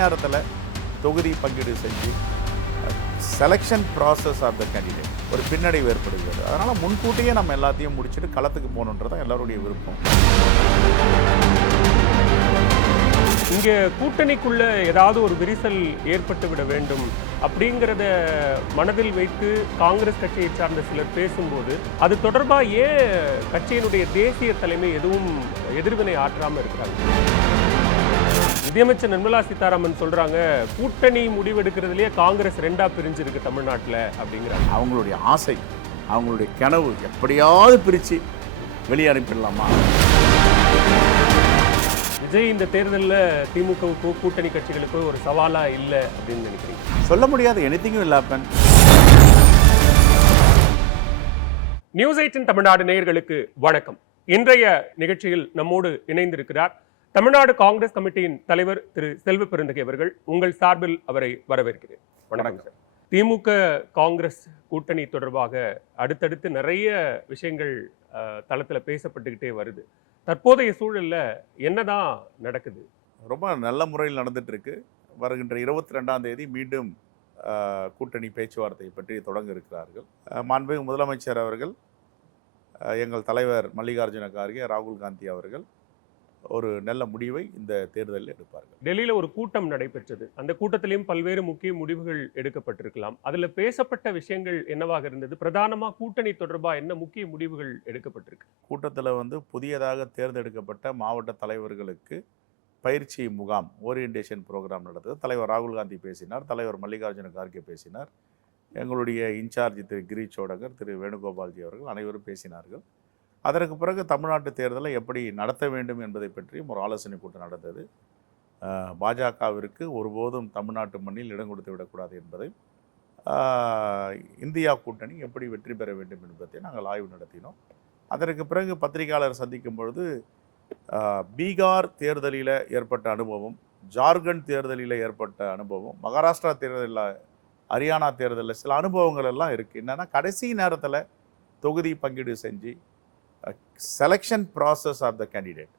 நேரத்தில் தொகுதி பங்கீடு செஞ்சு selection process of the candidate ஒரு பின்னடைவு ஏற்படுகிறது. அதனால் முன்கூட்டியே நம்ம எல்லாத்தையும் முடிச்சுட்டு களத்துக்கு போகணுன்றதான் எல்லாருடைய விருப்பம். இங்கே கூட்டணிக்குள்ள ஏதாவது ஒரு விரிசல் ஏற்பட்டு விட வேண்டும் அப்படிங்கிறத மனதில் வைத்து காங்கிரஸ் கட்சியை சார்ந்த சிலர் பேசும்போது அது தொடர்பாக ஏன் கட்சியினுடைய தேசிய தலைமை எதுவும் எதிர்வினை ஆற்றாமல் இருக்கிறாங்க நிதியமைச்சர் நிர்மலா சீதாராமன் சொல்றாங்க கூட்டணி முடிவெடுக்கிறதுலயே காங்கிரஸ் ரெண்டா பிரிஞ்சிருக்கு தமிழ்நாட்டுல அப்படிங்கிறாங்க. அவங்களுடைய ஆசை அவங்களுடைய கனவு எப்படியாவது பிரித்து வெளியே அனுப்பிடலாமா? விஜய் இந்த தேர்தலில் திமுகவுக்கோ கூட்டணி கட்சிகளுக்கோ ஒரு சவாலா இல்லை அப்படின்னு நினைக்கிறீங்க? சொல்ல முடியாது எனிதிங்கும் இல்லாப்பன் நியூஸ் எயிட்டின் தமிழ்நாடு நேயர்களுக்கு வணக்கம். இன்றைய நிகழ்ச்சியில் நம்மோடு இணைந்திருக்கிறார் தமிழ்நாடு காங்கிரஸ் கமிட்டியின் தலைவர் திரு செல்வ பெருந்தகை அவர்கள் உங்கள் சார்பில் அவரை வரவேற்கிறேன். வணக்கம் சார். திமுக காங்கிரஸ் கூட்டணி தொடர்பாக அடுத்தடுத்து நிறைய விஷயங்கள் தளத்துல பேசப்பட்டுக்கிட்டே வருது. தற்போதைய சூழல்ல என்னதான் நடக்குது? ரொம்ப நல்ல முறையில் நடந்துட்டு இருக்கு வருகின்ற இருபத்தி ரெண்டாம் தேதி மீண்டும் கூட்டணி பேச்சுவார்த்தை பற்றி தொடங்க இருக்கிறார்கள். மாண்புமிகு முதலமைச்சர் அவர்கள் எங்கள் தலைவர் மல்லிகார்ஜுன கார்கே ராகுல் காந்தி அவர்கள் ஒரு நல்ல முடிவை இந்த தேர்தலில் எடுப்பார்கள். டெல்லியில ஒரு கூட்டம் நடைபெற்றது. அந்த கூட்டத்திலையும் பல்வேறு முக்கிய முடிவுகள் எடுக்கப்பட்டிருக்கலாம். அதுல பேசப்பட்ட விஷயங்கள் என்னவாக இருந்தது? பிரதானமா கூட்டணி தொடர்பா என்ன முக்கிய முடிவுகள் எடுக்கப்பட்டிருக்கு? கூட்டத்தில் வந்து புதியதாக தேர்ந்தெடுக்கப்பட்ட மாவட்ட தலைவர்களுக்கு பயிற்சி முகாம் ஓரியன்டேஷன் ப்ரோக்ராம் நடந்தது. தலைவர் ராகுல் காந்தி பேசினார் தலைவர் மல்லிகார்ஜுன கார்கே பேசினார். எங்களுடைய இன்சார்ஜ் திரு கிரி சோடகர் திரு வேணுகோபால்ஜி அவர்கள் அனைவரும் பேசினார்கள். அதற்கு பிறகு தமிழ்நாட்டு தேர்தலை எப்படி நடத்த வேண்டும் என்பதை பற்றியும் ஒரு ஆலோசனை கூட்டம் நடந்தது. பாஜகவிற்கு ஒருபோதும் தமிழ்நாட்டு மண்ணில் இடம் கொடுத்து விடக்கூடாது என்பதை இந்தியா கூட்டணி எப்படி வெற்றி பெற வேண்டும் என்பதை நாங்கள் ஆய்வு நடத்தினோம். அதற்கு பிறகு பத்திரிகையாளர் சந்திக்கும் பொழுது பீகார் தேர்தலில் ஏற்பட்ட அனுபவம் ஜார்க்கண்ட் தேர்தலில் ஏற்பட்ட அனுபவம் மகாராஷ்டிரா தேர்தலில் ஹரியானா தேர்தலில் சில அனுபவங்கள் எல்லாம் இருக்குது என்னென்னா கடைசி நேரத்தில் தொகுதி பங்கீடு செஞ்சு selection process of the candidate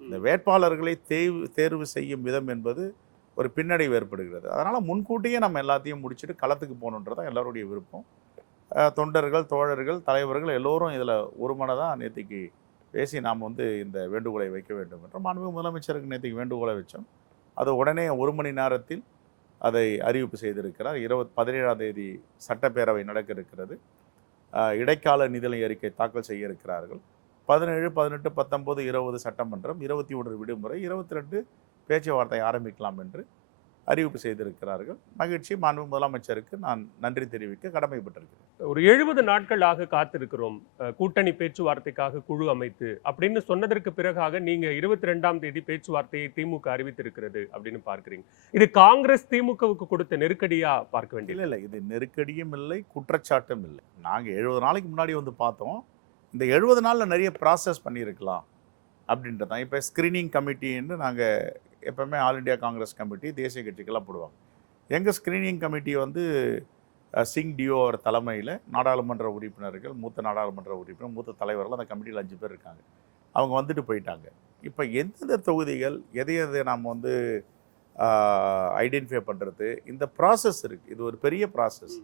இந்த வேட்பாளர்களை தேர்வு தேர்வு செய்யும் விதம் என்பது ஒரு பின்னடைவு ஏற்படுகிறது. அதனால் முன்கூட்டியே நம்ம எல்லாத்தையும் முடிச்சுட்டு களத்துக்கு போகணுன்றதான் எல்லாருடைய விருப்பம். தொண்டர்கள் தோழர்கள் தலைவர்கள் எல்லோரும் இதில் ஒரு மனதாக நேற்றுக்கு பேசி நாம் வந்து இந்த வேண்டுகோளை வைக்க வேண்டும் என்ற மாண்புமிகு முதலமைச்சருக்கு நேற்றுக்கு வேண்டுகோளை வச்சோம். அது உடனே ஒரு மணி நேரத்தில் அதை அறிவிப்பு செய்திருக்கிறார். இருபத் பதினேழாம் தேதி சட்டப்பேரவை நடக்க இருக்கிறது இடைக்கால நிதிநிலை அறிக்கை தாக்கல் செய்ய இருக்கிறார்கள். பதினேழு பதினெட்டு பத்தொம்போது இருபது சட்டமன்றம் இருபத்தி ஒன்று விடுமுறை இருபத்தி ரெண்டு பேச்சுவார்த்தை ஆரம்பிக்கலாம் என்று அறிவிப்பு செய்திருக்கிறார்கள். மகிழ்ச்சி. மாண்பு முதலமைச்சருக்கு நான் நன்றி தெரிவிக்க கடமைப்பட்டிருக்கிறேன். ஒரு எழுபது நாட்களாக காத்திருக்கிறோம். கூட்டணி பேச்சுவார்த்தைக்காக குழு அமைத்து. அப்படின்னு சொன்னதற்கு பிறகாக நீங்க இருபத்தி ரெண்டாம் தேதி பேச்சுவார்த்தையை திமுக அறிவித்திருக்கிறது அப்படின்னு பார்க்கிறீங்க. இது காங்கிரஸ் திமுகவுக்கு கொடுத்த நெருக்கடியா பார்க்க வேண்டியது? இல்லை இல்லை. இது நெருக்கடியும் இல்லை குற்றச்சாட்டும் இல்லை. நாங்கள் எழுபது நாளைக்கு முன்னாடி வந்து பார்த்தோம். இந்த எழுபது நாளில் நிறைய ப்ராசஸ் பண்ணியிருக்கலாம் அப்படின்றது தான் இப்போ ஸ்க்ரீனிங் கமிட்டின்னு நாங்கள் எப்போவுமே ஆல் இண்டியா காங்கிரஸ் கமிட்டி தேசிய கட்சிக்கெல்லாம் போடுவாங்க. எங்கள் ஸ்க்ரீனிங் கமிட்டி வந்து சிங் டியோ அவர் தலைமையில் நாடாளுமன்ற உறுப்பினர்கள் மூத்த நாடாளுமன்ற உறுப்பினர் மூத்த தலைவர்கள் அந்த கமிட்டியில் அஞ்சு பேர் இருக்காங்க. அவங்க வந்துட்டு போயிட்டாங்க. இப்போ எந்தெந்த தொகுதிகள் எதை எதை நாம் வந்து ஐடென்டிஃபை பண்ணுறது இந்த ப்ராசஸ் இருக்குது இது ஒரு பெரிய ப்ராசஸ்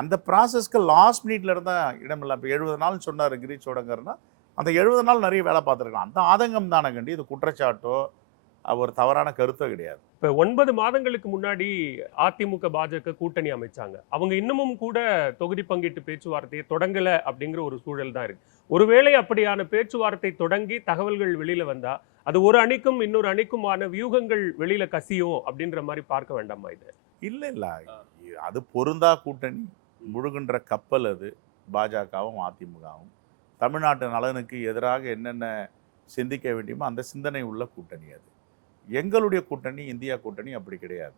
அந்த ப்ராசஸ்க்கு லாஸ்ட் மினிட்ல இருந்தால் இடமில்லை இப்போ எழுபது நாள் சொன்னார் கிரீச் சோடங்கர்னா அந்த எழுபது நாள் நிறைய வேலை பார்த்துருக்கலாம். அந்த ஆதங்கம் தானே கண்டி இது குற்றச்சாட்டோ ஒரு தவறான கருத்தோ கிடையாது. இப்ப ஒன்பது மாதங்களுக்கு முன்னாடி அதிமுக பாஜக கூட்டணி அமைச்சாங்க. அவங்க இன்னமும் கூட தொகுதி பங்கீட்டு பேச்சுவார்த்தையை தொடங்கல அப்படிங்கிற ஒரு சூழல் தான் இருக்கு. ஒருவேளை அப்படியான பேச்சுவார்த்தை தொடங்கி தகவல்கள் வெளியில வந்தா அது ஒரு அணிக்கும் இன்னொரு அணிக்குமான வியூகங்கள் வெளியில கசியும் அப்படின்ற மாதிரி பார்க்க வேண்டாமா இது? இல்லை இல்லை. அது பொருந்தா கூட்டணி. முழுகின்ற கப்பல் அது. பாஜகவும் அதிமுகவும். தமிழ்நாட்டு நலனுக்கு எதிராக என்னென்ன சிந்திக்க வேண்டியமோ அந்த சிந்தனை உள்ள கூட்டணி அது. எங்களுடைய கூட்டணி இந்தியா கூட்டணி அப்படி கிடையாது.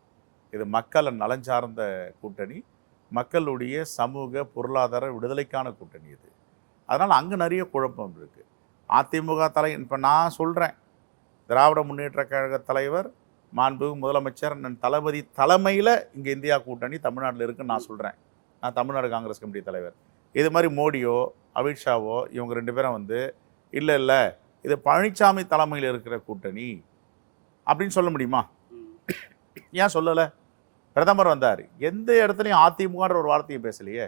இது மக்கள் நலன் சார்ந்த கூட்டணி மக்களுடைய சமூக பொருளாதார விடுதலைக்கான கூட்டணி இது. அதனால் அங்கே நிறைய குழப்பம் இருக்குது அதிமுக தலை இப்போ நான் சொல்கிறேன் திராவிட முன்னேற்ற கழக தலைவர் மாண்பு முதலமைச்சர் தளபதி தலைமையில் இங்கே இந்தியா கூட்டணி தமிழ்நாட்டில் இருக்குன்னு நான் சொல்கிறேன் நான் தமிழ்நாடு காங்கிரஸ் கமிட்டி தலைவர். இது மாதிரி மோடியோ அமித்ஷாவோ இவங்க ரெண்டு பேரும் வந்து இல்லை இல்லை இது பழனிசாமி தலைமையில் இருக்கிற கூட்டணி. அப்படின்னு சொல்ல முடியுமா? ஏன் சொல்லலை? பிரதமர் வந்தார். எந்த இடத்துலையும் அதிமுகன்ற ஒரு வார்த்தையை பேசலையே.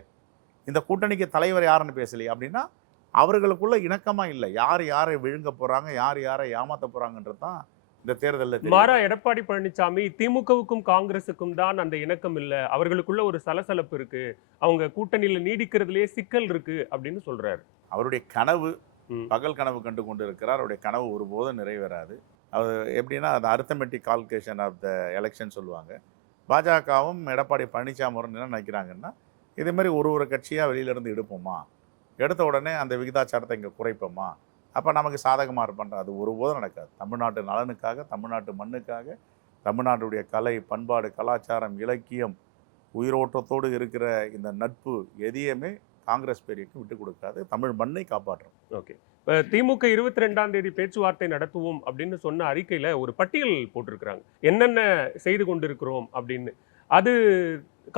இந்த கூட்டணிக்கு தலைவர் யாருன்னு பேசலையே அப்படின்னா அவர்களுக்குள்ள இணக்கமா இல்லை. யார் யாரை விழுங்க போறாங்க யார் யாரை ஏமாத்த போறாங்கன்றது தான் இந்த தேர்தலில் மாறா எடப்பாடி பழனிசாமி திமுகவுக்கும் காங்கிரசுக்கும் தான் அந்த இணக்கம் இல்ல. அவர்களுக்குள்ள ஒரு சலசலப்பு இருக்கு. அவங்க கூட்டணியில நீடிக்கிறதுலயே சிக்கல் இருக்கு அப்படின்னு சொல்றாரு. அவருடைய கனவு. பகல் கனவு கண்டு கொண்டு இருக்கிறார் அவருடைய கனவு ஒருபோதும் நிறைவேறாது. அது எப்படின்னா அது arithmetic calculation of the election சொல்லுவாங்க. பாஜகவும் எடப்பாடி பழனிசாமி என்ன நினைக்கிறாங்கன்னா இதேமாதிரி ஒரு ஒரு கட்சியாக வெளியிலேருந்து எடுப்போமா? எடுத்த உடனே அந்த விகிதாச்சாரத்தை இங்கே குறைப்போமா? அப்போ நமக்கு சாதகமாக இருப்பான்ற அது ஒருபோதும் நடக்காது. தமிழ்நாட்டு நலனுக்காக தமிழ்நாட்டு மண்ணுக்காக தமிழ்நாட்டுடைய கலை பண்பாடு கலாச்சாரம் இலக்கியம் உயிரோட்டத்தோடு இருக்கிற இந்த நட்பு எதையுமே காங்கிரஸ் பேரியக்கு விட்டு கொடுக்காது. தமிழ் மண்ணை காப்பாற்றும். ஓகே. திமுக இருபத்தி ரெண்டாம் தேதி பேச்சுவார்த்தை நடத்துவோம் அப்படின்னு சொன்ன அறிக்கையில ஒரு பட்டியல் போட்டிருக்கிறாங்க. என்னென்ன செய்து கொண்டிருக்கிறோம் அப்படின்னு. அது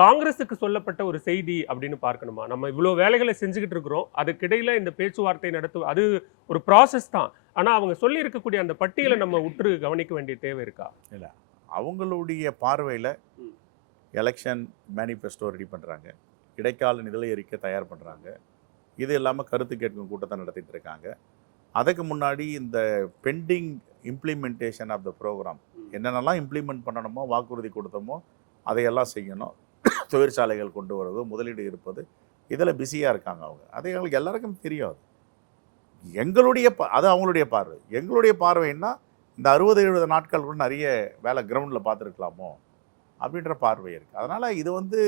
காங்கிரஸுக்கு சொல்லப்பட்ட ஒரு செய்தி அப்படின்னு பார்க்கணுமா? நம்ம இவ்வளோ வேலைகளை செஞ்சுக்கிட்டு இருக்கிறோம். அதுக்கிடையில இந்த பேச்சுவார்த்தை நடத்து அது ஒரு ப்ராசஸ் தான். ஆனா அவங்க சொல்லி இருக்கக்கூடிய அந்த பட்டியலை நம்ம உற்று கவனிக்க வேண்டிய தேவை இருக்கா? அவங்களுடைய பார்வையில். எலெக்ஷன் மேனிஃபெஸ்டோ ரெடி பண்ணுறாங்க இடைக்கால நிலை அறிக்கை தயார் பண்ணுறாங்க இது இல்லாமல் கருத்து கேட்கும் கூட்டத்தை நடத்திட்டு இருக்காங்க. அதுக்கு முன்னாடி இந்த pending implementation of the programme என்னென்னலாம் இம்ப்ளிமெண்ட் பண்ணணுமோ வாக்குறுதி கொடுத்தோமோ அதையெல்லாம் செய்யணும். தொழிற்சாலைகள் கொண்டு வருவது முதலீடு இருப்பது இதில் பிஸியாக இருக்காங்க அவங்க. அது எங்களுக்கு எல்லாருக்கும் தெரியும் அது. எங்களுடைய பா அது அவங்களுடைய பார்வை. எங்களுடைய பார்வைன்னா இந்த அறுபது எழுபது நாட்கள் கூட நிறைய வேலை கிரவுண்டில் பார்த்துருக்கலாமோ? அப்படின்ற பார்வை இருக்குது அதனால் இது வந்து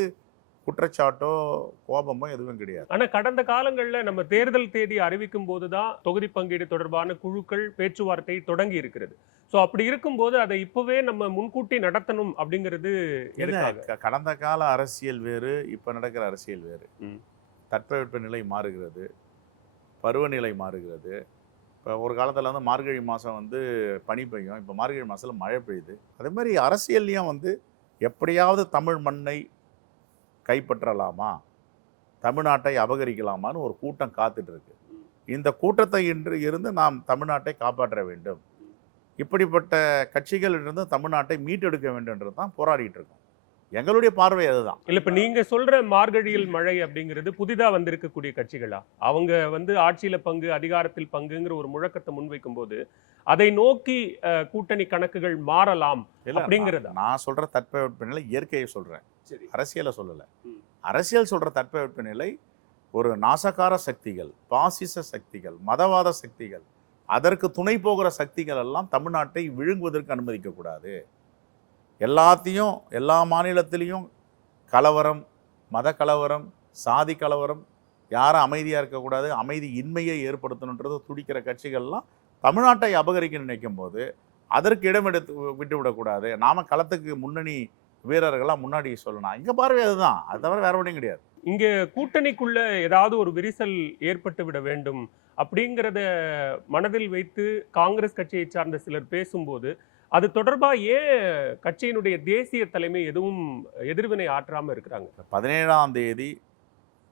குற்றச்சாட்டோ கோபமோ எதுவும் கிடையாது. ஆனா கடந்த காலங்கள்ல நம்ம தேர்தல் தேதி அறிவிக்கும் போதுதான் தொகுதி பங்கீடு தொடர்பான குழுக்கள் பேச்சுவார்த்தை தொடங்கி இருக்கிறது. சோ அப்படி இருக்கும்போது அதை இப்பவே நம்ம முன்கூட்டி நடத்தணும் அப்படிங்கிறது கடந்த கால அரசியல் வேறு இப்போ நடக்கிற அரசியல் வேறு. தட்பவெட்ப நிலை மாறுகிறது பருவநிலை மாறுகிறது. இப்போ ஒரு காலத்தில் வந்து மார்கழி மாதம் வந்து பனி பெய்யும் இப்போ மார்கழி மாதத்தில் மழை பெய்யுது. அதே மாதிரி அரசியல்லையும் வந்து எப்படியாவது தமிழ் மண்ணை கைப்பற்றலாமா? தமிழ்நாட்டை அபகரிக்கலாமான்னு ஒரு கூட்டம் காத்துட்டு இருக்கு இந்த கூட்டத்தை இன்று இருந்து நாம் தமிழ்நாட்டை காப்பாற்ற வேண்டும். இப்படிப்பட்ட கட்சிகளிலிருந்து தமிழ்நாட்டை மீட்டெடுக்க வேண்டும்ன்றது தான் போராடிட்டு இருக்கோம் எங்களுடைய பார்வை அதுதான். இல்ல இப்ப நீங்க சொல்ற மார்கழியில் மழை அப்படிங்கிறது புதிதா வந்திருக்கக்கூடிய கட்சிகளா? அவங்க வந்து ஆட்சியில பங்கு அதிகாரத்தில் பங்குங்கிற ஒரு முழக்கத்தை முன்வைக்கும் போது அதை நோக்கி கூட்டணி கணக்குகள் மாறலாம் இல்ல, அப்படிங்கிறதா? நான் சொல்ற தட்பவெப்பநிலை இயற்கையை சொல்றேன். சரி அரசியலை சொல்லலை. அரசியல் சொல்ற தட்பவெப்பநிலை ஒரு நாசகார சக்திகள் பாசிச சக்திகள் மதவாத சக்திகள் அதற்கு துணை போகிற சக்திகள் எல்லாம் தமிழ்நாட்டை விழுங்குவதற்கு அனுமதிக்க கூடாது. எல்லாத்தையும் எல்லா மாநிலத்திலையும் கலவரம் மத கலவரம் சாதி கலவரம் யாரும் அமைதியாக இருக்கக்கூடாது அமைதி இன்மையை ஏற்படுத்தணுன்றது துடிக்கிற கட்சிகள்லாம் தமிழ்நாட்டை அபகரிக்க நினைக்கும் போது அதற்கு இடம் எடுத்து விட்டு விடக்கூடாது நாம களத்துக்கு முன்னணி வீரர்கள்லாம் முன்னாடி சொல்லணும். இங்கே பார்வை அதுதான். அது தவிர வேற ஒன்றும் கிடையாது. இங்க கூட்டணிக்குள்ள ஏதாவது ஒரு விரிசல் ஏற்பட்டு விட வேண்டும் அப்படிங்கிறத மனதில் வைத்து காங்கிரஸ் கட்சியை சார்ந்த சிலர் பேசும்போது அது தொடர்பா ஏன் கட்சியினுடைய தேசிய தலைமை எதுவும் எதிர்வினை ஆற்றாம இருக்கிறாங்க? பதினேழாம் தேதி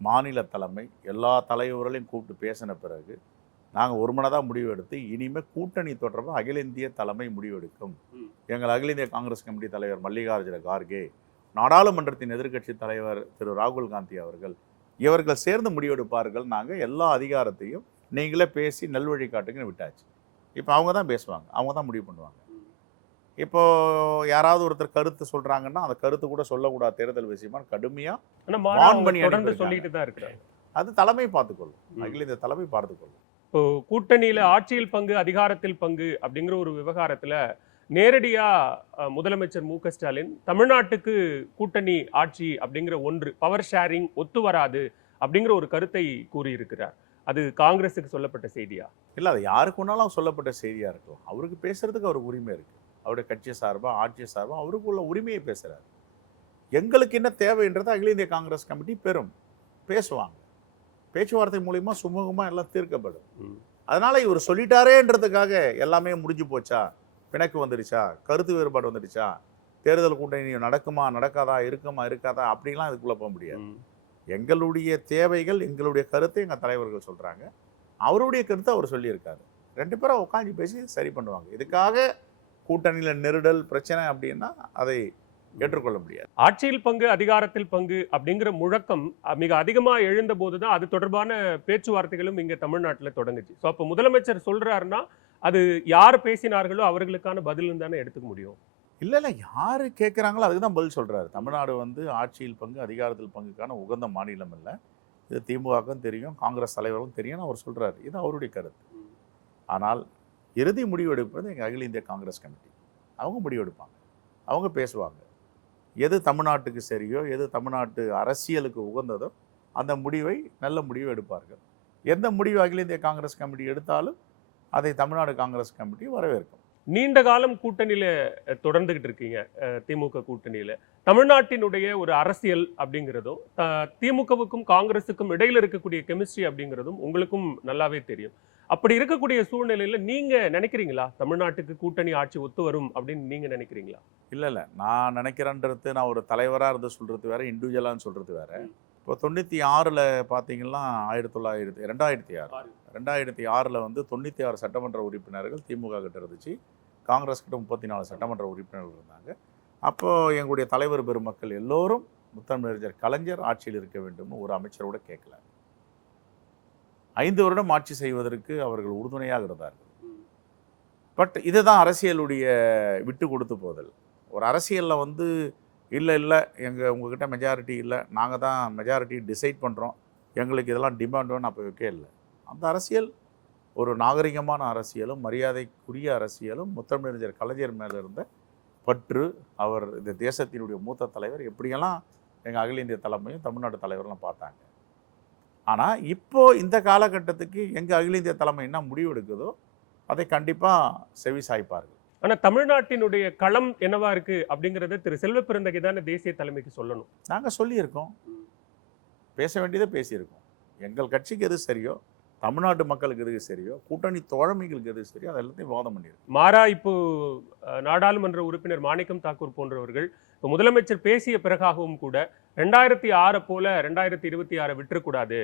மாநில தலைமை எல்லா தலைவர்களையும் கூப்பிட்டு பேசின பிறகு நாங்கள் ஒரு மனதாக முடிவெடுத்து இனிமேல் கூட்டணி தொடர்பாக அகில இந்திய தலைமை முடிவெடுக்கும். எங்கள் அகில இந்திய காங்கிரஸ் கமிட்டி தலைவர் மல்லிகார்ஜுன கார்கே நாடாளுமன்றத்தின் எதிர்க்கட்சி தலைவர் திரு ராகுல் காந்தி அவர்கள் இவர்கள் சேர்ந்து முடிவெடுப்பார்கள் நாங்கள் எல்லா அதிகாரத்தையும் நீங்களே பேசி நல்வழி காட்டுங்கன்னு விட்டாச்சு. இப்போ அவங்க தான் பேசுவாங்க. அவங்க தான் முடிவு பண்ணுவாங்க. இப்போ யாராவது ஒருத்தர் கருத்து சொல்றாங்கன்னா அந்த கருத்து கூட சொல்லக்கூடாது. தேர்தல் விஷயமா கடுமையா தொடர்ந்து. சொல்லிட்டு தான் இருக்கிறாங்க. அது தலைமை பார்த்துக்கொள்ளும். அகில இந்த தலைமை பார்த்துக்கொள்ளும். இப்போ கூட்டணியில் ஆட்சியில் பங்கு அதிகாரத்தில் பங்கு அப்படிங்கிற ஒரு விவகாரத்தில் நேரடியாக முதலமைச்சர் மு ஸ்டாலின் தமிழ்நாட்டுக்கு கூட்டணி ஆட்சி அப்படிங்கிற ஒன்று பவர் ஷேரிங் ஒத்து வராது அப்படிங்கிற ஒரு கருத்தை கூறியிருக்கிறார். அது காங்கிரஸுக்கு சொல்லப்பட்ட செய்தியா? இல்லை அது யாருக்கு வேணாலும் சொல்லப்பட்ட செய்தியாக இருக்கும் அவருக்கு பேசுறதுக்கு அவருக்கு உரிமை இருக்கு. அவருடைய கட்சி சார்பாக ஆட்சி சார்பாக அவருக்கு உள்ள உரிமையை பேசுகிறார் எங்களுக்கு என்ன தேவைன்றதை அகில இந்திய காங்கிரஸ் கமிட்டி பெறும் பேசுவாங்க. பேச்சுவார்த்தை மூலியமா சுமூகமா எல்லாம் தீர்க்கப்படும். அதனால இவர் சொல்லிட்டாரேன்றதுக்காக எல்லாமே முடிஞ்சு போச்சா? பிணக்கு வந்துடுச்சா? கருத்து வேறுபாடு வந்துடுச்சா? தேர்தல் கூட்டணி நடக்குமா நடக்காதா இருக்குமா இருக்காதா? அப்படிலாம் இதுக்குள்ள போக முடியாது. எங்களுடைய தேவைகள் எங்களுடைய கருத்தை எங்கள் தலைவர்கள் சொல்கிறாங்க அவருடைய கருத்தை அவர் சொல்லியிருக்காரு. ரெண்டு பேரும் உட்காந்து பேசி சரி பண்ணுவாங்க. இதுக்காக கூட்டணியில் நெருடல் பிரச்சனை அப்படின்னா அதை ஏற்றுக்கொள்ள முடியாது ஆட்சியில் பங்கு அதிகாரத்தில் பங்கு அப்படிங்கிற முழக்கம் மிக அதிகமா எழுந்த போதுதான் அது தொடர்பான பேச்சுவார்த்தைகளும் இங்க தமிழ்நாட்டுல தொடங்குச்சு. ஸோ அப்போ முதலமைச்சர் சொல்றாருன்னா அது யார் பேசினார்களோ அவர்களுக்கான பதில் தானே எடுத்துக்க முடியும். இல்லை இல்லை யார் கேட்குறாங்களோ அதுக்கு தான் பதில் சொல்கிறாரு தமிழ்நாடு வந்து ஆட்சியில் பங்கு அதிகாரத்தில் பங்குக்கான உகந்த மாநிலம் இல்லை. இது திமுகவுக்கும் தெரியும் காங்கிரஸ் தலைவருக்கும் தெரியும் அவர் சொல்கிறாரு இது அவருடைய கருத்து. ஆனால் இறுதி முடிவு எடுப்பது எங்கள் அகில இந்திய காங்கிரஸ் கமிட்டி. அவங்க முடிவு எடுப்பாங்க. அவங்க பேசுவாங்க. எது தமிழ்நாட்டுக்கு சரியோ எது தமிழ்நாட்டு அரசியலுக்கு உகந்ததோ அந்த முடிவை நல்ல முடிவு எடுப்பார்கள். எந்த முடிவு அகில இந்திய காங்கிரஸ் கமிட்டி எடுத்தாலும் அதை தமிழ்நாடு காங்கிரஸ் கமிட்டி வரவேற்கும். நீண்ட காலம் கூட்டணியில் தொடர்ந்துகிட்டு இருக்கீங்க திமுக கூட்டணியில். தமிழ்நாட்டினுடைய ஒரு அரசியல் அப்படிங்கிறதும் திமுகவுக்கும் காங்கிரஸுக்கும் இடையில இருக்கக்கூடிய கெமிஸ்ட்ரி அப்படிங்கிறதும் உங்களுக்கும் நல்லாவே தெரியும். அப்படி இருக்கக்கூடிய சூழ்நிலையில நீங்க நினைக்கிறீங்களா? தமிழ்நாட்டுக்கு கூட்டணி ஆட்சி ஒத்து வரும் அப்படின்னு நீங்க நினைக்கிறீங்களா? இல்லை இல்லை. நான் நினைக்கிறேன்றது நான் ஒரு தலைவராக இருந்து சொல்கிறது வேற இண்டிவிஜுவலான்னு சொல்கிறது வேற. இப்போ தொண்ணூற்றி ஆறில் பார்த்தீங்கன்னா ஆயிரத்தி தொள்ளாயிரத்தி ரெண்டாயிரத்தி ஆறு. ரெண்டாயிரத்தி ஆறில் வந்து தொண்ணூற்றி ஆறு சட்டமன்ற உறுப்பினர்கள் திமுக கிட்ட இருந்துச்சு. காங்கிரஸ் கிட்ட முப்பத்தி நாலு சட்டமன்ற உறுப்பினர்கள் இருந்தாங்க. அப்போது எங்களுடைய தலைவர் பெருமக்கள் எல்லோரும் முத்தமிழறிஞர் கலைஞர் ஆட்சியில் இருக்க வேண்டும்னு ஒரு அமைச்சரோட கேட்கல. ஐந்து வருடம் ஆட்சி செய்வதற்கு அவர்கள் உறுதுணையாக இருந்தார்கள். பட் இதுதான் அரசியலுடைய விட்டு கொடுத்து போதல். ஒரு அரசியலில் வந்து இல்லை இல்லை எங்கள் உங்ககிட்ட மெஜாரிட்டி இல்லை. நாங்கள் தான் மெஜாரிட்டி டிசைட் பண்ணுறோம் எங்களுக்கு இதெல்லாம் டிமாண்ட் வேணும் அப்போ வைக்க இல்லை. அந்த அரசியல் ஒரு நாகரிகமான அரசியலும் மரியாதைக்குரிய அரசியலும் முத்தமிழறிஞர் கலைஞர் மேலே இருந்த பற்று அவர் இந்த தேசத்தினுடைய மூத்த தலைவர் எப்படியெல்லாம் எங்கள் அகில இந்திய தலைமையும் தமிழ்நாடு தலைவரெல்லாம் பார்த்தாங்க. ஆனால் இப்போ இந்த காலகட்டத்துக்கு எங்கள் அகில இந்திய தலைமை என்ன முடிவு எடுக்குதோ அதை கண்டிப்பாக செவி சாய்ப்பார்கள். ஆனா தமிழ்நாட்டினுடைய களம் என்னவா இருக்கு அப்படிங்கறத திரு செல்வ தானே தேசிய தலைமைக்கு சொல்லணும். நாங்கள் சொல்லியிருக்கோம். பேச வேண்டியதை பேசியிருக்கோம். எங்கள் கட்சிக்கு எது சரியோ தமிழ்நாட்டு மக்களுக்கு எது சரியோ கூட்டணி தோழமைகளுக்கு எது சரியோ அது எல்லாத்தையும் வாதம் பண்ணியிருக்கோம் மாறா இப்போ நாடாளுமன்ற உறுப்பினர் மாணிக்கம் தாக்கூர் போன்றவர்கள் இப்போ முதலமைச்சர் பேசிய பிறகாகவும் கூட ரெண்டாயிரத்தி ஆறை போல ரெண்டாயிரத்தி இருபத்தி ஆறை விட்டுறக்கூடாது.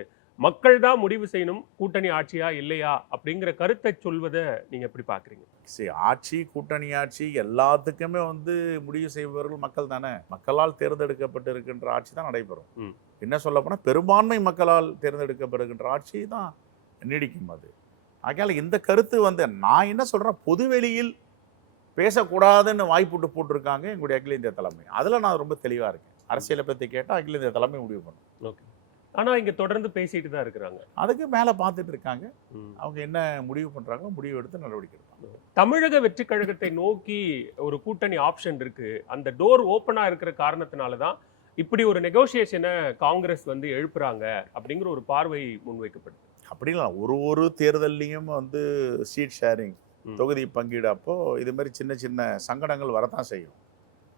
மக்கள் தான் முடிவு செய்யணும் கூட்டணி ஆட்சியா இல்லையா அப்படிங்கிற கருத்தை சொல்வதை நீங்க எப்படி பாக்குறீங்க? சரி ஆட்சி கூட்டணி ஆட்சி எல்லாத்துக்குமே வந்து முடிவு செய்பவர்கள் மக்கள் தானே. மக்களால் தேர்ந்தெடுக்கப்பட்டு இருக்கின்ற ஆட்சி தான் நடைபெறும். என்ன சொல்ல போனால் பெரும்பான்மை மக்களால் தேர்ந்தெடுக்கப்படுகின்ற ஆட்சி தான் நீடிக்கும் அது. ஆகையால இந்த கருத்து வந்து நான் என்ன சொல்கிறேன் பொதுவெளியில் பேசக்கூடாதுன்னு வாய்ப்புட்டு போட்டிருக்காங்க எங்களுடைய அகில இந்திய தலைமை. அதில் நான் ரொம்ப தெளிவாக இருக்கேன். அரசியலை பற்றி கேட்டால் அகில இந்திய தலைமை முடிவு பண்ணும். ஓகே. ஆனா இங்க தொடர்ந்து பேசிட்டு தான் இருக்கிறாங்க. அதுக்கு மேலே பார்த்துட்டு இருக்காங்க. அவங்க என்ன முடிவு பண்ணுறாங்களோ முடிவு எடுத்து நடவடிக்கை எடுப்பாங்க. தமிழக வெற்றி கழகத்தை நோக்கி ஒரு கூட்டணி ஆப்ஷன் இருக்கு. அந்த டோர் ஓப்பனா இருக்கிற காரணத்தினால தான் இப்படி ஒரு நெகோசியேஷனை காங்கிரஸ் வந்து எழுப்புறாங்க அப்படிங்கிற ஒரு பார்வை முன்வைக்கப்படுது. அப்படி இல்லை. ஒரு ஒரு தேர்தல்லையும் வந்து சீட் ஷேரிங். தொகுதி பங்கீடு அப்போ இது மாதிரி சின்ன சின்ன சங்கடங்கள் வரத்தான் செய்யும்.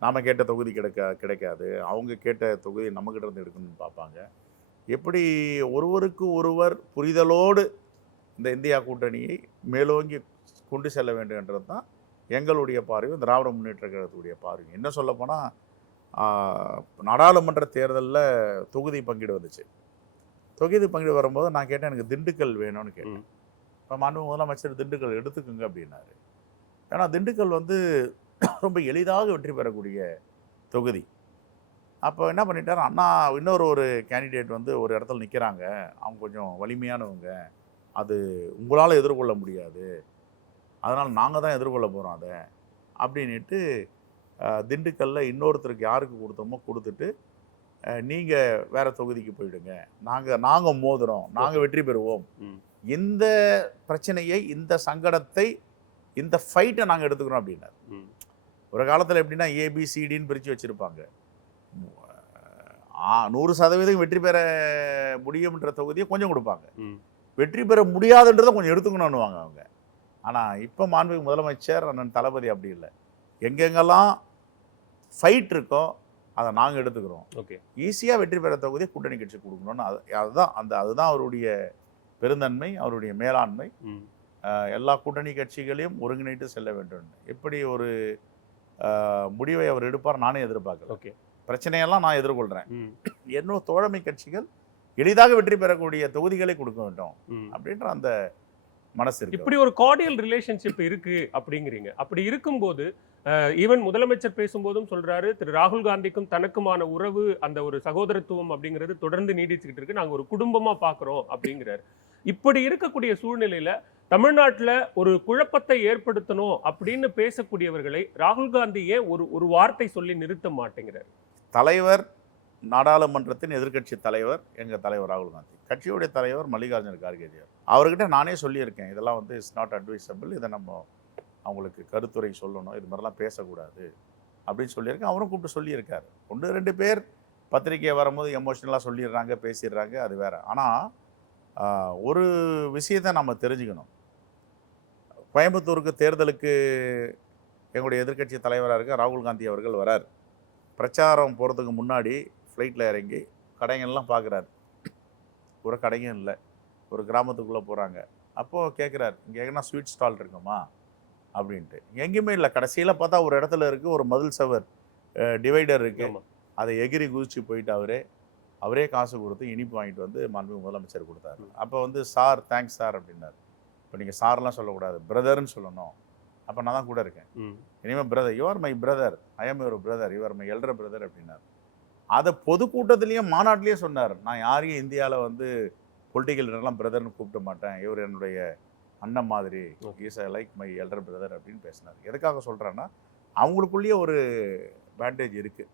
நாம் கேட்ட தொகுதி கிடைக்க கிடைக்காது. அவங்க கேட்ட தொகுதி நம்மக்கிட்ட இருந்து எடுக்கணும்னு பார்ப்பாங்க. எப்படி ஒருவருக்கு ஒருவர் புரிதலோடு இந்த இந்தியா கூட்டணியை மேலோங்கி கொண்டு செல்ல வேண்டும் என்றது தான் எங்களுடைய பார்வையும் திராவிட முன்னேற்ற கழகத்துடைய பார்வையும். என்ன சொல்லப்போனால் நாடாளுமன்ற தேர்தலில் தொகுதி பங்கீடு வந்துச்சு. தொகுதி பங்கீடு வரும்போது நான் கேட்டேன் எனக்கு திண்டுக்கல் வேணும்னு கேட்டேன். இப்போ மாண்பு முதலமைச்சர் திண்டுக்கல் எடுத்துக்கோங்க அப்படின்னாரு. ஏன்னா திண்டுக்கல் வந்து ரொம்ப எளிதாக வெற்றி பெறக்கூடிய தொகுதி. அப்போ என்ன பண்ணிட்டார்? அண்ணா இன்னொரு ஒரு கேண்டிடேட் வந்து ஒரு இடத்துல நிற்கிறாங்க அவங்க கொஞ்சம் வலிமையானவங்க. அது உங்களால் எதிர்கொள்ள முடியாது. அதனால் நாங்கள் தான் எதிர்கொள்ள போகிறோம் அதை. அப்படின்ட்டு திண்டுக்கல்லில் திண்டுக்கல்ல இன்னொருத்தருக்கு யாருக்கு கொடுத்தோமோ கொடுத்துட்டு நீங்கள் வேறு தொகுதிக்கு போயிடுங்க. நாங்கள் நாங்கள் மோதுகிறோம் நாங்கள் வெற்றி பெறுவோம். ம். இந்த பிரச்சனையை இந்த சங்கடத்தை இந்த ஃபைட்டை நாங்கள் எடுத்துக்கிறோம் அப்படின்னாரு. ஒரு காலத்தில் எப்படின்னா ஏபிசிடின்னு பிரித்து வச்சுருப்பாங்க. நூறு சதவீதம் வெற்றி பெற முடியும்ன்ற தொகுதியை கொஞ்சம் கொடுப்பாங்க. வெற்றி பெற முடியாதுன்றதை கொஞ்சம் எடுத்துக்கணும்னுவாங்க அவங்க. ஆனால் இப்போ மாண்புமிகு முதலமைச்சர் அண்ணன் தளபதி அப்படி இல்லை. எங்கெங்கெல்லாம் ஃபைட் இருக்கோ அதை நாங்கள் எடுத்துக்கிறோம். ஓகே. ஈஸியாக வெற்றி பெற தொகுதியை கூட்டணி கட்சி கொடுக்கணும்னு அது அதுதான் அந்த அதுதான் அவருடைய பெருந்தன்மை அவருடைய மேலாண்மை எல்லா கூட்டணி கட்சிகளையும் ஒருங்கிணைத்து செல்ல வேண்டும். எப்படி ஒரு முடிவை அவர் எடுப்பார் நானே எதிர்பார்க்கல. ஓகே. பிரச்சனையெல்லாம் நான் எதிர்கொள்கிறேன் ம். என்னோட தோழமை கட்சிகள் எளிதாக வெற்றி பெறக்கூடிய தொகுதிகளை கொடுக்க வேண்டும். அப்படின்ற அந்த மனசு இருக்கு. இப்படி ஒரு கார்டியல் ரிலேஷன்ஷிப் இருக்கு அப்படிங்கிறீங்க. அப்படி இருக்கும்போது ஈவன் முதலமைச்சர் பேசும்போதும் சொல்றாரு திரு. ராகுல் காந்திக்கும் தனக்குமான உறவு அந்த ஒரு சகோதரத்துவம் அப்படிங்கிறது தொடர்ந்து நீடிச்சுக்கிட்டு இருக்கு. நாங்க ஒரு குடும்பமா பாக்குறோம் அப்படிங்கிறாரு. இப்படி இருக்கக்கூடிய சூழ்நிலையில் தமிழ்நாட்டில் ஒரு குழப்பத்தை ஏற்படுத்தணும் அப்படின்னு பேசக்கூடியவர்களை ராகுல் காந்தி ஏன் ஒரு ஒரு வார்த்தை சொல்லி நிறுத்த மாட்டேங்கிறார்? தலைவர் நாடாளுமன்றத்தின் எதிர்க்கட்சி தலைவர் எங்கள் தலைவர் ராகுல் காந்தி. கட்சியுடைய தலைவர் மல்லிகார்ஜுன கார்கேஜியார் அவர்கிட்ட நானே சொல்லியிருக்கேன் இதெல்லாம் வந்து இட்ஸ் நாட் அட்வைசபிள் இதை நம்ம அவங்களுக்கு கருத்துரை சொல்லணும் இது மாதிரிலாம் பேசக்கூடாது அப்படின்னு சொல்லியிருக்கேன். அவரும் கூப்பிட்டு சொல்லியிருக்காரு. ஒன்று ரெண்டு பேர் பத்திரிக்கை வரும்போது எமோஷ்னலாக சொல்லிடுறாங்க பேசிடுறாங்க அது வேறு. ஆனால் ஒரு விஷயத்தை நம்ம தெரிஞ்சுக்கணும். கோயம்புத்தூருக்கு தேர்தலுக்கு எங்களுடைய எதிர்க்கட்சி தலைவராக இருக்க ராகுல் காந்தி அவர்கள் வரார். பிரச்சாரம் போகிறதுக்கு முன்னாடி ஃப்ளைட்டில் இறங்கி கடைங்கள்லாம் பார்க்குறாரு ஒரு கடையும் இல்லை. ஒரு கிராமத்துக்குள்ளே போகிறாங்க அப்போது கேட்குறாரு இங்கே எங்கன்னா ஸ்வீட் ஸ்டால் இருக்குமா? அப்படின்ட்டு. எங்கேயுமே இல்லை. கடைசியில் பார்த்தா ஒரு இடத்துல இருக்குது ஒரு மதில் சவர் டிவைடர் இருக்குது. அதை எகிரி குதிச்சு போயிட்டு அவரே. அவரே காசு கொடுத்து இனிப்பு வாங்கிட்டு வந்து மாண்பு முதலமைச்சர் கொடுத்தாரு. அப்போ வந்து சார் தேங்க்ஸ் சார் அப்படின்னாரு. இப்போ நீங்கள் சார்லாம் சொல்லக்கூடாது. பிரதர்னு சொல்லணும். அப்போ நான் தான் கூட இருக்கேன். இனிமேல் brother you're my brother I am your brother you're my elder brother அப்படின்னார். அதை பொதுக்கூட்டத்திலையும் மாநாட்டிலேயே சொன்னார். நான் யாரையும் இந்தியாவில் வந்து பொலிட்டிக்கல் லீடர்லாம் பிரதர்னு கூப்பிட மாட்டேன். இவர் என்னுடைய அண்ணன் மாதிரி. Is I like my elder brother அப்படின்னு பேசினார். எதுக்காக சொல்கிறேன்னா அவங்களுக்குள்ளேயே ஒரு பேண்டேஜ் இருக்குது.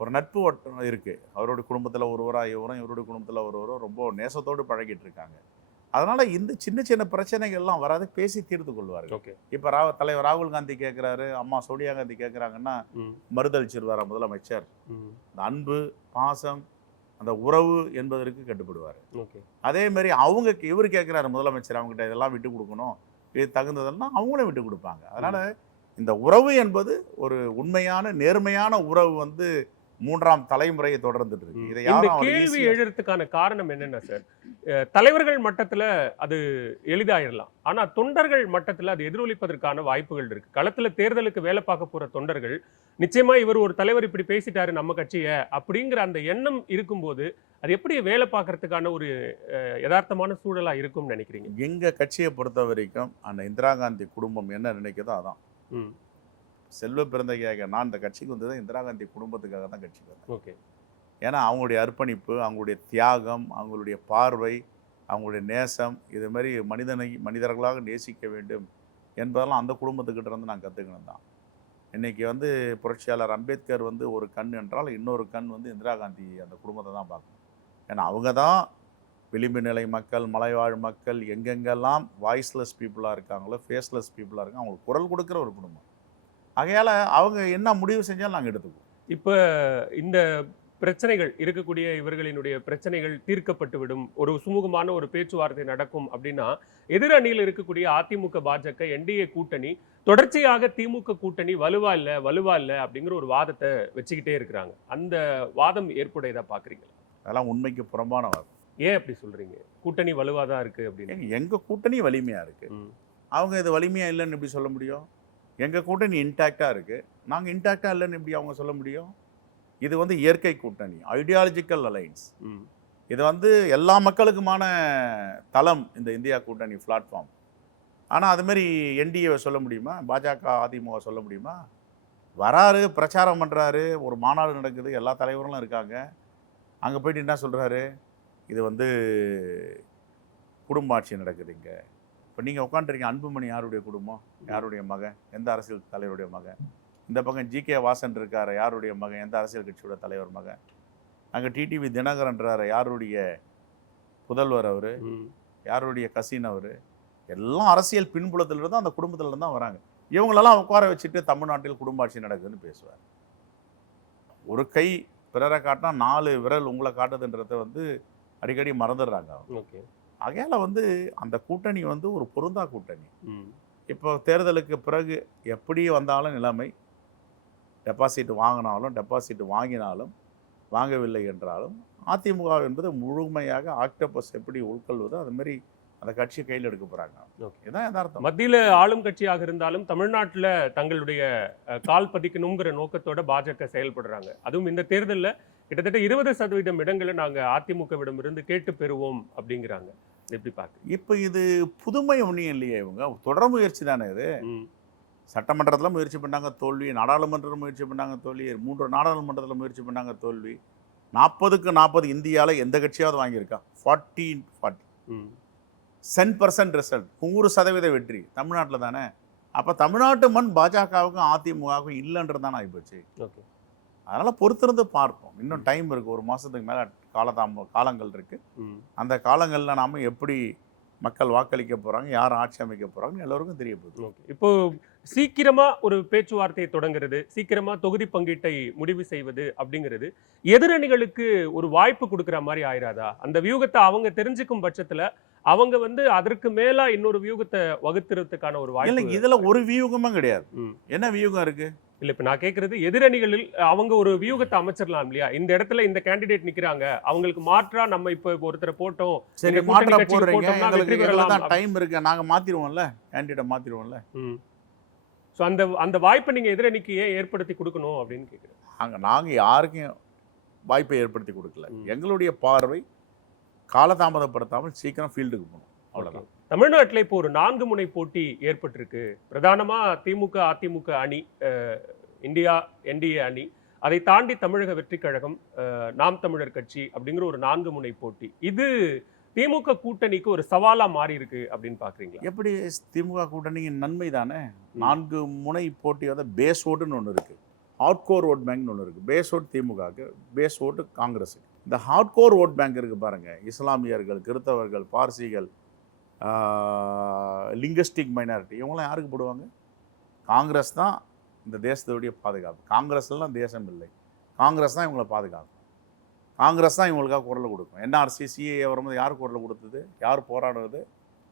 ஒரு நட்பு வட்டம் இருக்குது அவருடைய குடும்பத்தில் ஒருவராக இவரும் இவருடைய குடும்பத்தில் ஒருவரும் ரொம்ப நேசத்தோடு பழகிட்டு இருக்காங்க. அதனால் இந்த சின்ன சின்ன பிரச்சனைகள்லாம் வராது. பேசி தீர்த்து கொள்வார்கள். ஓகே. இப்போ ரா தலைவர் ராகுல் காந்தி கேட்குறாரு அம்மா சோனியா காந்தி கேட்குறாங்கன்னா. மறுதளிச்சிருவாரா முதலமைச்சர்? ம். அந்த அன்பு பாசம் அந்த உறவு என்பதற்கு கட்டுப்படுவார். ஓகே. அதே மாதிரி அவங்க இவர் கேட்குறாரு முதலமைச்சர் அவங்ககிட்ட இதெல்லாம் விட்டு கொடுக்கணும். இது தகுந்ததெல்லாம் அவங்களும் விட்டு கொடுப்பாங்க. அதனால் இந்த உறவு என்பது ஒரு உண்மையான நேர்மையான உறவு வந்து மூன்றாம் தலைமுறையை தொடர்ந்துட்டு இருக்கு இதை இந்த கேள்வி எழுறதுக்கான காரணம் என்னன்னா சார் தலைவர்கள் மட்டத்துல அது எளிதாயிடலாம் ஆனா தொண்டர்கள் மட்டத்துல அது எதிரொலிப்பதற்கான வாய்ப்புகள் இருக்கு. களத்துல தேர்தலுக்கு வேலை பார்க்க போற தொண்டர்கள் நிச்சயமா இவர் ஒரு தலைவர் இப்படி பேசிட்டாரு நம்ம கட்சிய அப்படிங்கிற அந்த எண்ணம் இருக்கும்போது அது எப்படி வேலை பார்க்கறதுக்கான ஒரு யதார்த்தமான சூழலா இருக்கும்னு நினைக்கிறீங்க? எங்க கட்சியை பொறுத்த வரைக்கும் அந்த இந்திரா காந்தி குடும்பம் என்ன நினைக்குதோ அதான். செல்வ பிறந்தகையாக நான் இந்த கட்சிக்கு வந்தது இந்திரா காந்தி குடும்பத்துக்காக தான் கட்சிக்கு வந்தேன். ஓகே. ஏன்னா அவங்களுடைய அர்ப்பணிப்பு அவங்களுடைய தியாகம் அவங்களுடைய பார்வை அவங்களுடைய நேசம் இது மாதிரி மனிதனை மனிதர்களாக நேசிக்க வேண்டும் என்பதெல்லாம் அந்த குடும்பத்துக்கிட்ட இருந்து நான் கற்றுக்கினது தான். இன்றைக்கி வந்து புரட்சியாளர் அம்பேத்கர் வந்து ஒரு கண் என்றால் இன்னொரு கண் வந்து இந்திரா காந்தி அந்த குடும்பத்தை தான் பார்க்கணும். ஏன்னா அவங்க தான் விளிம்பு நிலை மக்கள் மலைவாழ் மக்கள் எங்கெங்கெல்லாம் வாய்ஸ்லெஸ் பீப்புளாக இருக்காங்களோ ஃபேஸ்லெஸ் பீப்புளாக இருக்காங்க அவங்களுக்கு குரல் கொடுக்குற ஒரு குடும்பம். ஆகையால் அவங்க என்ன முடிவு செஞ்சாலும் நாங்கள் எடுத்துக்குவோம். இப்ப இந்த பிரச்சனைகள் இருக்கக்கூடிய இவர்களினுடைய பிரச்சனைகள் தீர்க்கப்பட்டு விடும் ஒரு சுமூகமான ஒரு பேச்சுவார்த்தை நடக்கும் அப்படின்னா எதிரணியில் இருக்கக்கூடிய அதிமுக பாஜக என்டிஏ கூட்டணி தொடர்ச்சியாக திமுக கூட்டணி வலுவா இல்ல வலுவா இல்ல அப்படிங்கிற ஒரு வாதத்தை வச்சுக்கிட்டே இருக்கிறாங்க. அந்த வாதம் ஏற்புடையதா பாக்குறீங்க அதெல்லாம் உண்மைக்கு புறம்பான வார்த்தை ஏன் அப்படி சொல்றீங்க? கூட்டணி வலுவா தான் இருக்கு அப்படின்னு. எங்கள் கூட்டணி வலிமையாக இருக்குது அவங்க இது வலிமையாக இல்லைன்னு எப்படி சொல்ல முடியும்? எங்கள் கூட்டணி இன்டாக்டாக இருக்குது நாங்கள் இன்டாக்டாக இல்லைன்னு எப்படி அவங்க சொல்ல முடியும்? இது வந்து இயற்கை கூட்டணி ஐடியாலஜிக்கல் அலைன்ஸ் இது வந்து எல்லா மக்களுக்குமான தளம் இந்த இந்தியா கூட்டணி பிளாட்ஃபார்ம் ஆனால் அதுமாரி என்டிஏவை சொல்ல முடியுமா? பாஜக அதிமுக சொல்ல முடியுமா? வராரு பிரச்சாரம் பண்ணுறாரு ஒரு மாநாடு நடக்குது எல்லா தலைவர்களும் இருக்காங்க. அங்கே போயிட்டு என்ன சொல்கிறாரு இது வந்து குடும்ப ஆட்சி நடக்குது இங்கே. இப்போ நீங்கள் உட்காந்துருக்கீங்க அன்புமணி யாருடைய குடும்பம்? யாருடைய மகன்? எந்த அரசியல் தலைவருடைய மகன்? இந்த பக்கம் ஜி. கே. வாசன் இருக்காரு யாருடைய மகன்? எந்த அரசியல் கட்சியோட தலைவர் மகன்? அங்கே டிடிவி தினகரன்றாரு யாருடைய புதல்வர் அவர். யாருடைய கசின் அவர்? எல்லாம் அரசியல் பின்புலத்துல இருந்து அந்த குடும்பத்துல இருந்து தான் வராங்க. இவங்களெல்லாம் உட்கார வச்சுட்டு தமிழ்நாட்டில் குடும்ப ஆட்சி நடக்குதுன்னு பேசுவார். ஒரு கை பிறரை காட்டினா நாலு விரல் உங்களை காட்டுதுன்றதை வந்து அடிக்கடி மறந்துடுறாங்க அவங்க. ஓகே. ஆகையால வந்து அந்த கூட்டணி வந்து ஒரு பொருந்தா கூட்டணி. இப்போ தேர்தலுக்கு பிறகு எப்படி வந்தாலும் நிலைமை டெபாசிட் வாங்கினாலும் டெபாசிட் வாங்கினாலும் வாங்கவில்லை என்றாலும் அதிமுக என்பது முழுமையாக ஆக்டோபஸ் எப்படி உட்கொள்வதோ அது மாதிரி அந்த கட்சி கையில் எடுக்க போகிறாங்க. இதுதான் யதார்த்தம் மத்தியில ஆளும் கட்சியாக இருந்தாலும் தமிழ்நாட்டுல தங்களுடைய கால் பதிக்கணுங்கிற நோக்கத்தோட பாஜக செயல்படுறாங்க. அதுவும் இந்த தேர்தல்ல கிட்டத்தட்ட இருபது சதவீதம் இடங்களை நாங்க அதிமுகவிடம் இருந்து கேட்டு பெறுவோம் அப்படிங்கிறாங்க. எப்படி பார்க்குறீங்க? இப்போ இது புதுமை ஒன்றும் இல்லையே இவங்க? தொடர் முயற்சி தானே இது. சட்டமன்றத்தில் முயற்சி பண்ணாங்க தோல்வி நாடாளுமன்றத்தில் முயற்சி பண்ணாங்க தோல்வி மூன்று நாடாளுமன்றத்தில் முயற்சி பண்ணாங்க தோல்வி. நாற்பதுக்கு நாற்பது இந்தியாவில் எந்த கட்சியாவது வாங்கியிருக்கா? ஃபார்ட்டீன் ஃபார்ட்டி ம், சென் பர்சன்ட் ரிசல்ட் நூறு சதவீத வெற்றி. தமிழ்நாட்டில் தானே? அப்போ தமிழ்நாட்டு மண் பாஜகவுக்கும் அதிமுகவுக்கும் இல்லைன்றது தானே ஆகிப்போச்சு ஓகே. அதனால் பொறுத்திருந்து பார்ப்போம். இன்னும் டைம் இருக்குது ஒரு மாதத்துக்கு மேலே காலதாம காலங்கள் இருக்குது. அந்த காலங்களில் நாம் எப்படி மக்கள் வாக்களிக்க போகிறாங்க யார் ஆட்சி அமைக்க போகிறாங்கன்னு எல்லோருக்கும் தெரிய போகுது. ஓகே. இப்போ சீக்கிரமா ஒரு பேச்சுவார்த்தையை தொடங்குறது சீக்கிரமா தொகுதி பங்கீட்டை முடிவு செய்வது அப்படிங்கிறது எதிரணிகளுக்கு ஒரு வாய்ப்பு கொடுக்கிற மாதிரி ஆயிராதா? அந்த வியூகத்தை அவங்க தெரிஞ்சுக்கும் பட்சத்துல அவங்க வந்து அதற்கு மேலா இன்னொரு வியூகத்தை வகுத்துறதுக்கான ஒரு இல்லை வாய்ப்பு இதில் ஒரு வியூகமும் கிடையாது. என்ன வியூகம் இருக்குது இல்ல இப்ப நான் கேக்குறது எதிரணிகளில் அவங்க ஒரு வியூகத்தை அமைச்சிடலாம் இல்லையா? இந்த இடத்துல இந்த கேண்டிடேட் நிக்கிறாங்க. அவங்களுக்கு மாற்றா நம்ம இப்ப ஒருத்தரை போட்டோம். சரி மாற்ற போடுறீங்க. டைம் இருக்கு. நாங்கள் மாற்றிடுவோம்ல கேண்டிடேட்டை மாற்றிடுவோம்ல ஸோ அந்த அந்த வாய்ப்பை நீங்க எதிரணிக்கு ஏன் ஏற்படுத்தி கொடுக்கணும் அப்படின்னு கேக்குறேன். நாங்கள் நாங்கள் யாருக்கும் வாய்ப்பை ஏற்படுத்தி கொடுக்கல. எங்களுடைய பார்வை காலதாமதப்படுத்தாமல் சீக்கிரம் ஃபீல்டுக்கு போகணும். அவ்வளோதான் தமிழ்நாட்டில் இப்போ ஒரு நான்கு முனை போட்டி ஏற்பட்டிருக்கு. பிரதானமா திமுக அதிமுக அணி இந்தியா என்டிஏ அணி. அதை தாண்டி தமிழக வெற்றிக் கழகம் நாம் தமிழர் கட்சி அப்படிங்கிற ஒரு நான்கு முனை போட்டி. இது திமுக கூட்டணிக்கு ஒரு சவாலா மாறி இருக்கு அப்படின்னு பாக்குறீங்களா? எப்படி திமுக கூட்டணியின் நன்மை தானே? நான்கு முனை போட்டியோட பேஸ் ஓட்டுன்னு ஒன்று இருக்குது ஹார்ட்கோர் ஓட் பேங்க்னு ஒன்று இருக்குது பேஸ் ஓட் திமுகவுக்கு பேஸ் ஓட்டு காங்கிரஸுக்கு. இந்த ஹார்ட்கோர் ஓட் பேங்க் இருக்குது பாருங்கள் இஸ்லாமியர்கள் கிறித்தவர்கள் பார்சிகள் லிங்கஸ்டிக் மைனாரிட்டி இவங்களாம் யாருக்கு போடுவாங்க? காங்கிரஸ் தான் இந்த தேசத்துடைய பாதுகாப்பு. காங்கிரஸ்லாம் தேசம் இல்லை. காங்கிரஸ் தான் இவங்களை பாதுகாக்கும். காங்கிரஸ் தான் இவங்களுக்காக குரல் கொடுக்கும். என்ஆர்சி சிஏ வரும்போது யார் குரல் கொடுத்தது? யார் போராடுறது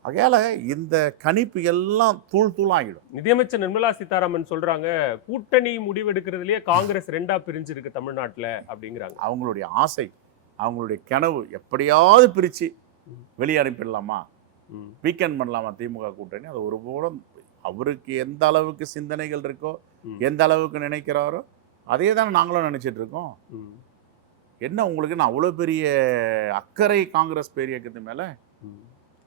ஆகையால் இந்த கணிப்பு எல்லாம் தூள் தூளாகிடும். நிதியமைச்சர் நிர்மலா சீதாராமன் சொல்றாங்க கூட்டணி முடிவெடுக்கிறதுலயே காங்கிரஸ் ரெண்டா பிரிஞ்சிருக்கு தமிழ்நாட்டுல அப்படிங்கிறாங்க. அவங்களுடைய ஆசை அவங்களுடைய கனவு எப்படியாவது பிரித்து வெளியே அனுப்பிடலாமா? வீக்கெண்ட் பண்ணலாமா திமுக கூட்டணி? அது ஒருபோதும் அவருக்கு எந்த அளவுக்கு சிந்தனைகள் இருக்கோ எந்த அளவுக்கு நினைக்கிறாரோ அதே தானே நாங்களும் நினைச்சிட்டு இருக்கோம். என்ன உங்களுக்கு நான் அவ்வளோ பெரிய அக்கறை காங்கிரஸ் பேரியக்கத்து மேலே.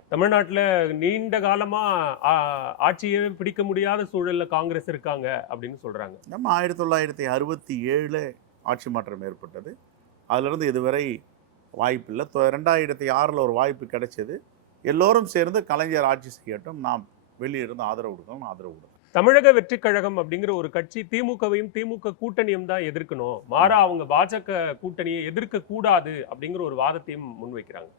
தமிழ்நாட்டுல நீண்ட காலமா ஆ, ஆட்சியே பிடிக்க முடியாத சூழல்ல காங்கிரஸ் இருக்காங்க அப்படின்னு சொல்றாங்க. நம்ம ஆயிரத்தி தொள்ளாயிரத்தி அறுபத்தி ஏழில் ஆட்சி மாற்றம் ஏற்பட்டது. அதிலிருந்து இதுவரை வாய்ப்பில்லை. தொ- ரெண்டாயிரத்தி ஆறில் ஒரு வாய்ப்பு கிடைச்சது. எல்லோரும் சேர்ந்து கலைஞர் ஆட்சி செய்யட்டும். நாம் வெளியிருந்து ஆதரவு கொடுக்கணும் ஆதரவு கொடுக்கணும். தமிழக வெற்றிக் கழகம் அப்படிங்கிற ஒரு கட்சி திமுகவையும் திமுக கூட்டணியும் தான் எதிர்க்கணும். மாறா அவங்க பாஜக கூட்டணியை எதிர்க்க கூடாது அப்படிங்கிற ஒரு வாதத்தையும் முன்வைக்கிறாங்க.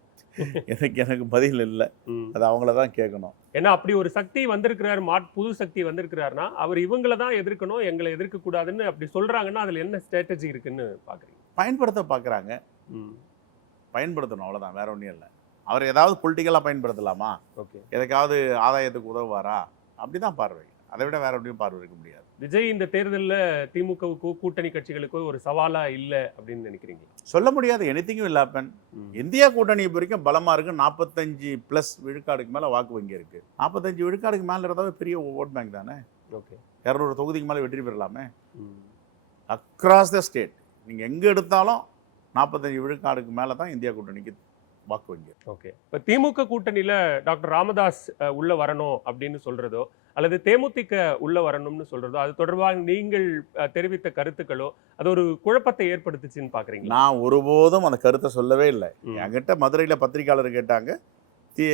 எனக்கு எனக்கு பதில் இல்லை. அது அவங்கள தான் கேட்கணும். ஏன்னா அப்படி ஒரு சக்தி வந்திருக்கிறார் மா புது சக்தி வந்திருக்கிறாருன்னா அவர் இவங்கள தான் எதிர்க்கணும் எங்களை எதிர்க்க கூடாதுன்னு அப்படி சொல்றாங்கன்னா அதுல என்ன ஸ்ட்ராட்டஜி இருக்குன்னு பாக்குறீங்க? பயன்படுத்த பார்க்குறாங்க பயன்படுத்தணும் அவ்வளோதான் வேற ஒன்றும் இல்லை. அவர் ஏதாவது பொலிட்டிக்கலாக பயன்படுத்தலாமா? ஓகே. எதுக்காவது ஆதாயத்துக்கு உதவுவாரா? அப்படி தான் பார்வை. அதை விட வேற ஒன்றையும் பார்வை இருக்க முடியாது. விஜய் இந்த தேர்தல்ல திமுகவுக்கோ கூட்டணி கட்சிகளுக்கோ ஒரு சவாலா இல்ல அப்படின்னு நினைக்கிறீங்க சொல்ல முடியாது. எனிதிங்கும் இல்லை அப்பன். இந்தியா பொறுத்த வரைக்கும் பலமாக இருக்குது நாற்பத்தஞ்சு ப்ளஸ் விழுக்காடுக்கு மேலே வாக்கு வங்கி இருக்குது நாற்பத்தஞ்சு விழுக்காடுக்கு மேலே இருந்தாவே பெரிய ஓட் பேங்க் தானே? ஓகே. இரநூறு தொகுதிக்கு மேலே வெற்றி பெறலாமே? அக்ராஸ் த ஸ்டேட் நீங்கள் எங்கே எடுத்தாலும் நாற்பத்தஞ்சு விழுக்காடுக்கு மேலே தான் இந்தியா கூட்டணிக்கு வாக்கு வங்கி ஓகே. இப்போ திமுக கூட்டணியில டாக்டர் ராமதாஸ் உள்ள வரணும் அப்படின்னு சொல்றதோ அல்லது தேமுதிக உள்ள வரணும்னு சொல்றதோ அது தொடர்பாக நீங்கள் தெரிவித்த கருத்துக்களோ அது ஒரு குழப்பத்தை ஏற்படுத்துச்சுன்னு பாக்குறீங்களா? நான் ஒருபோதும் அந்த கருத்தை சொல்லவே இல்லை. என்கிட்ட மதுரையில் பத்திரிக்கையாளர் கேட்டாங்க தி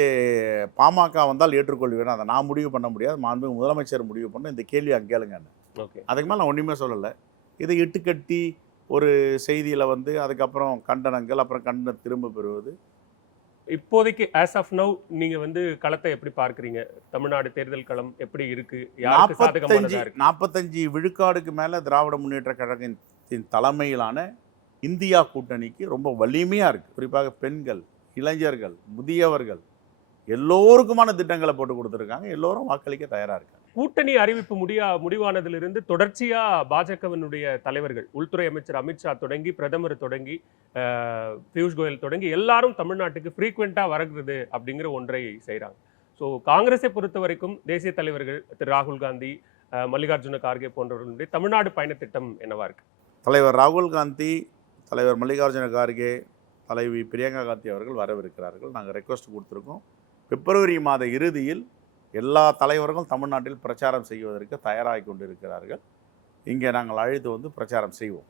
பாமக வந்தால் ஏற்றுக்கொள்வேன் அதை நான் முடிவு பண்ண முடியாது. மாண்பு முதலமைச்சர் முடிவு பண்ண இந்த கேள்வி அங்கே கேளுங்க ஓகே. அதுக்கு மேலே நான் ஒன்றுமே சொல்லலை. இதை இட்டுக்கட்டி ஒரு செய்தியில் வந்து அதுக்கப்புறம் கண்டனங்கள் அப்புறம் கண்டனம் திரும்ப பெறுவது இப்போதைக்கு ஆஸ் ஆஃப் நவ் நீங்க வந்து களத்தை எப்படி பார்க்கறீங்க? தமிழ்நாடு தேர்தல் களம் எப்படி இருக்கு? யாருக்கு நாற்பத்தஞ்சு நாற்பத்தஞ்சு விழுக்காடுக்கு மேலே திராவிட முன்னேற்ற கழகத்தின் தலைமையிலான இந்தியா கூட்டணிக்கு ரொம்ப வலிமையாக இருக்குது குறிப்பாக பெண்கள் இளைஞர்கள் முதியவர்கள் எல்லோருக்குமான திட்டங்களை போட்டு கொடுத்துருக்காங்க. எல்லோரும் வாக்களிக்க தயாராக இருக்காங்க. கூட்டணி அறிவிப்பு முடியா முடிவானதிலிருந்து தொடர்ச்சியா பாஜகவினுடைய தலைவர்கள் உள்துறை அமைச்சர் அமித்ஷா தொடங்கி பிரதமர் தொடங்கி பியூஷ் கோயல் தொடங்கி எல்லாரும் தமிழ்நாட்டுக்கு ஃப்ரீக்வெண்ட்டாக வரகிறது அப்படிங்கிற ஒன்றை செய்கிறாங்க ஸோ காங்கிரஸை பொறுத்த வரைக்கும் தேசிய தலைவர்கள் திரு ராகுல் காந்தி மல்லிகார்ஜுன கார்கே போன்றவர்களுடைய தமிழ்நாடு பயணத்திட்டம் என்னவா இருக்கு? தலைவர் ராகுல் காந்தி தலைவர் மல்லிகார்ஜுன கார்கே தலைவி பிரியங்கா காந்தி அவர்கள் வரவிருக்கிறார்கள். நாங்கள் ரெக்வஸ்ட் கொடுத்துருக்கோம். பிப்ரவரி மாத இறுதியில் எல்லா தலைவர்களும் தமிழ்நாட்டில் பிரச்சாரம் செய்வதற்கு தயாராகி கொண்டிருக்கிறார்கள். இங்கே நாங்கள் அழைத்து வந்து பிரச்சாரம் செய்வோம்.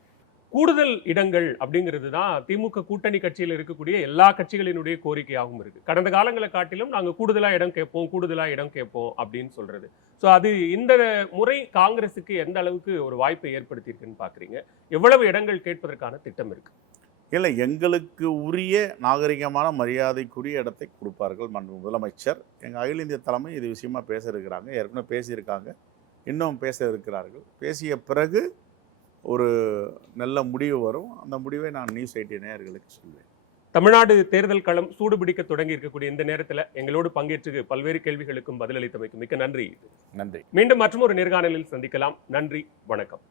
கூடுதல் இடங்கள் அப்படிங்கிறது தான் திமுக கூட்டணி கட்சியில் இருக்கக்கூடிய எல்லா கட்சிகளினுடைய கோரிக்கையாகவும் இருக்கு. கடந்த காலங்களை காட்டிலும் நாங்கள் கூடுதலாக இடம் கேட்போம் கூடுதலாக இடம் கேட்போம் அப்படின்னு சொல்றது. ஸோ அது இந்த முறை காங்கிரஸுக்கு எந்த அளவுக்கு ஒரு வாய்ப்பை ஏற்படுத்தியிருக்குன்னு பார்க்குறீங்க எவ்வளவு இடங்கள் கேட்பதற்கான திட்டம் இருக்கு? இல்லை எங்களுக்கு உரிய நாகரிகமான மரியாதைக்குரிய இடத்தை கொடுப்பார்கள் மன் முதலமைச்சர். எங்கள் அகில இந்திய தலைமை இது விஷயமா பேச இருக்கிறாங்க ஏற்கனவே பேசியிருக்காங்க. இன்னும் பேச இருக்கிறார்கள் பேசிய பிறகு ஒரு நல்ல முடிவு வரும். அந்த முடிவை நான் நியூஸ் எயிட்டி நேயர்களுக்கு சொல்வேன். தமிழ்நாடு தேர்தல் களம் சூடுபிடிக்க தொடங்கி இருக்கக்கூடிய இந்த நேரத்துல எங்களோடு பங்கேற்று பல்வேறு கேள்விகளுக்கும் பதிலளித்தமைக்கு மிக்க நன்றி. நன்றி. மீண்டும் மற்றும் ஒரு நேர்காணலில் சந்திக்கலாம். நன்றி. வணக்கம்.